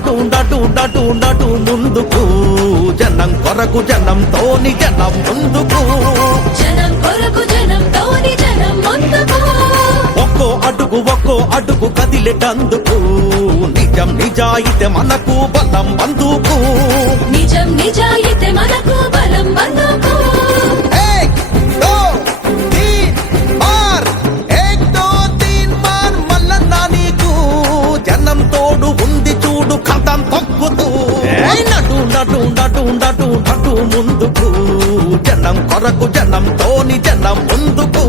నటు నటు నటు నటు ముందుకు జనం కొరకు జనంతోని జనం ముందుకు జనం కొరకు జనంతోని జనం ముందుకు ఒక్కో అడుగు కదిలేటందుకు నిజం నిజాయితే మనకు బలం బందుకు నిజం నిజాయితే మనకు బలం బందుకు జనం తోడు ఉంది చూడు కథం తొక్కుతూ నటు నటు నటు నటు నటు ముందుకు జనం కొరకు జనంతోని జనం ముందుకు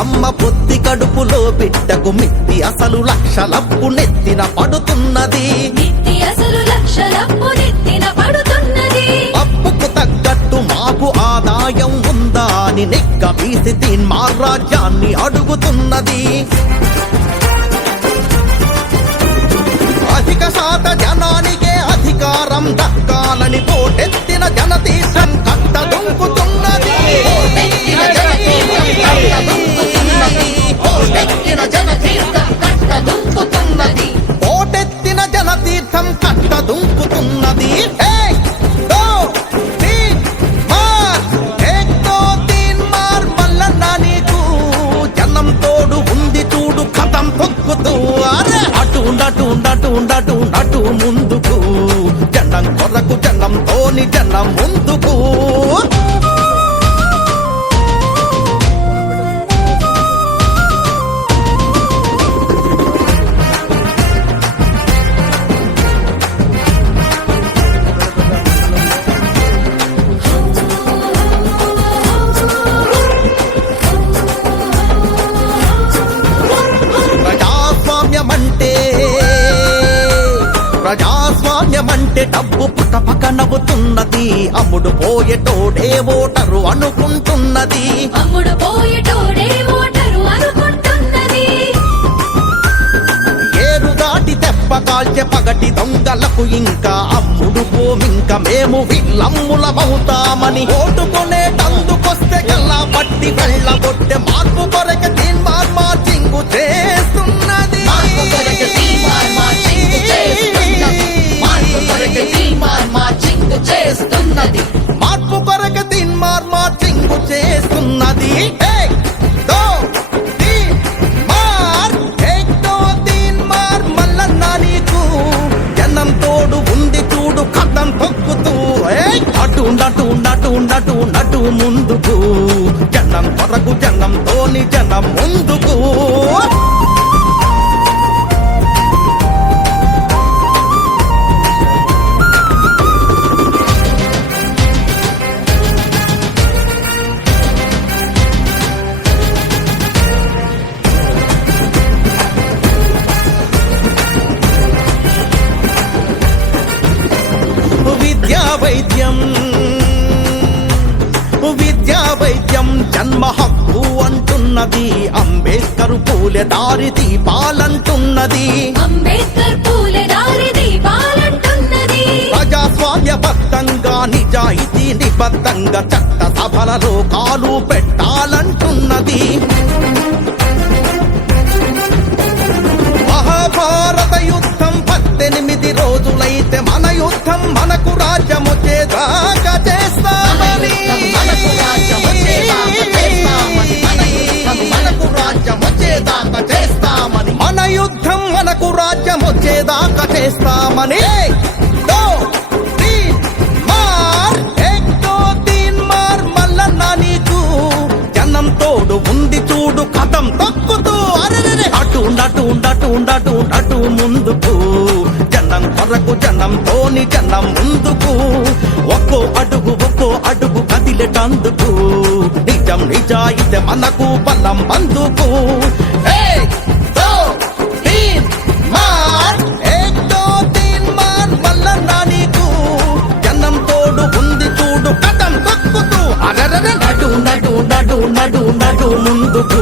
అమ్మ పొత్తి కడుపులో బిడ్డకు మిత్తి అసలు లక్షలప్పు నెత్తిన పడుతున్నది అప్పుకు తగ్గట్టు మాకు ఆదాయం ఉందా అని నెక్క వీసి తీన్మార్ రాజ్యాన్ని అడుగుతున్నది అధిక శాత జనానికే అధికారం దక్కాలని పోటెత్తిన జనతీర్థం కట్టదొంకుతున్నది ఓటెత్తిన జనతీర్థం కట్టదుంకుతున్నది నీకు జనం తోడు ఉంది చూడు కథం తొక్కుతూ అటు నటు నటు నటు నటు ముందుకు జనం కొరకు జనంతోని జనం ముందుకు ప్రజాస్వామ్యమంటే డబ్బు పుటపక నవ్వుతున్నది అమ్ముడు పోయేటోడే ఓటరు అనుకుంటున్నది ఏరు దాటి తెప్ప కాల్చె పగటి దొంగలకు ఇంకా అమ్ముడు పోమింక మేము విల్లమ్ములమవుతామని ఓటుకొనేటందుకొస్తే గల్లా పట్టి వెళ్ళగొట్టె మార్పు కొరక తీన్మార్ మార్చింగు చేస్తున్నది మార్పు కొరకు తీన్మార్ మార్చింగు చేస్తున్నది నీకు జనం తోడు ఉంది చూడు కథం తొక్కుతూ అటు నటు నటు నటు నటు ముందుకు జనం కొరకు జనంతోని జనం ముందుకు విద్యా వైద్యం జన్మ హక్కు అంటున్నది అంబేద్కర్ పూలే దారి దీపాలంటున్నది ప్రజాస్వామ్యబద్ధంగా నిజాయితీ నిబద్ధంగా చట్ట సభలలో కాలు పెట్టాలంటున్నది మహాభారత యుద్ధం 18 రోజులైతే మన యుద్ధం మనకు రాజ్యము చేదాకా చేస్తామని మన యుద్ధం మనకు రాజ్యం వచ్చేదాకా చేస్తామని నీకు జనం తోడు ఉంది చూడు కథం తొక్కుతూ అటు నటు నటు నటు నటు ముందుకు జనం కొరకు జనంతోని జనం ముందుకు ఒక్కో అడుగు కదిలేటందుకు నిజం నిజాయితే మనకు బలం బందుకు నీకు జనం తోడు ఉంది చూడు కథం తొక్కుతూ నటు నటు నటు నటు నటు ముందుకు